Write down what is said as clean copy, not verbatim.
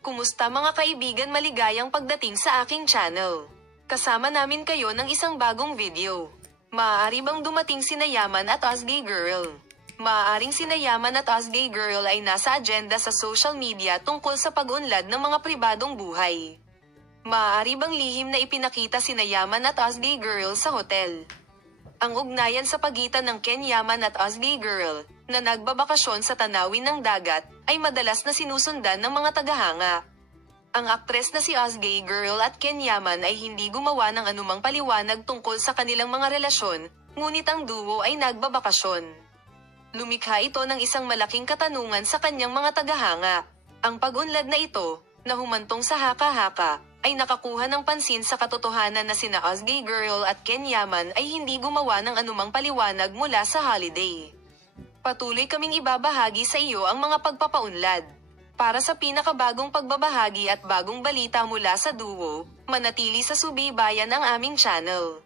Kumusta mga kaibigan, maligayang pagdating sa aking channel. Kasama namin kayo ng isang bagong video. Maaari bang dumating sina Yaman at Ozgay Girl? Maaaring sina Yaman at Ozgay Girl ay nasa agenda sa social media tungkol sa pag-unlad ng mga pribadong buhay. Maaari bang lihim na ipinakita sina Yaman at Ozgay Girl sa hotel? Ang ugnayan sa pagitan ng Ken Yaman at Ozgay Girl, na nagbabakasyon sa tanawin ng dagat, ay madalas na sinusundan ng mga tagahanga. Ang aktres na si Ozgay Girl at Ken Yaman ay hindi gumawa ng anumang paliwanag tungkol sa kanilang mga relasyon, ngunit ang duo ay nagbabakasyon. Lumikha ito ng isang malaking katanungan sa kanyang mga tagahanga. Ang pag-unlad na ito, na humantong sa haka-haka, ay nakakuha ng pansin sa katotohanan na sina Ozgay Girl at Ken Yaman ay hindi gumawa ng anumang paliwanag mula sa holiday. Patuloy kaming ibabahagi sa iyo ang mga pagpapaunlad. Para sa pinakabagong pagbabahagi at bagong balita mula sa duo, manatili sa subaybayan ang aming channel.